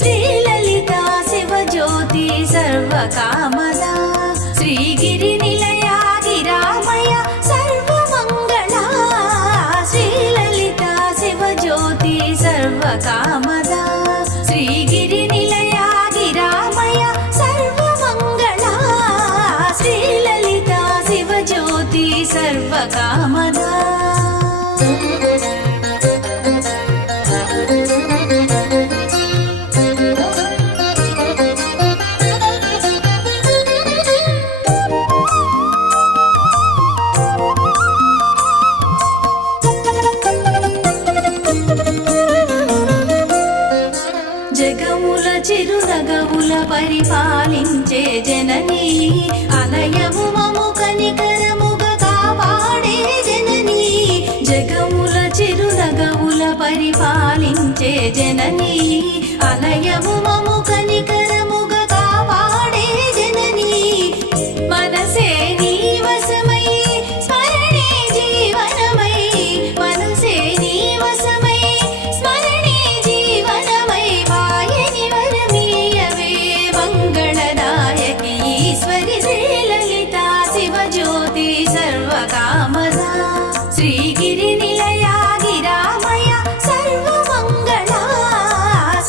శ్రీలలితా శివజ్యోతి సర్వకామదా శ్రీగిరి నిలయా గిరామయ సర్వమంగళా శ్రీలలితా శివజ్యోతి సర్వకామదా శ్రీగిరి నిలయా గిరామయ సర్వమంగళా శ్రీలలితా శివజ్యోతి సర్వకామదా జగముల చిరునగముల పరిపాలించే జననీ అలయము మము కనికరముగా కాపాడే జననీ జగముల చిరునగముల పరిపాలించే జననీ అలయము మము కనికరముగా కాపాడే జననీ మనసే నీ వశమై స్మరణే జీవనమై మనసే నీ వశమై స్మరణే జీవనమై వాయని వరమీయవే మంగళదాయకి ఈశ్వరి శ్రీలలితా శివజ్యోతి సర్వకామదా శ్రీ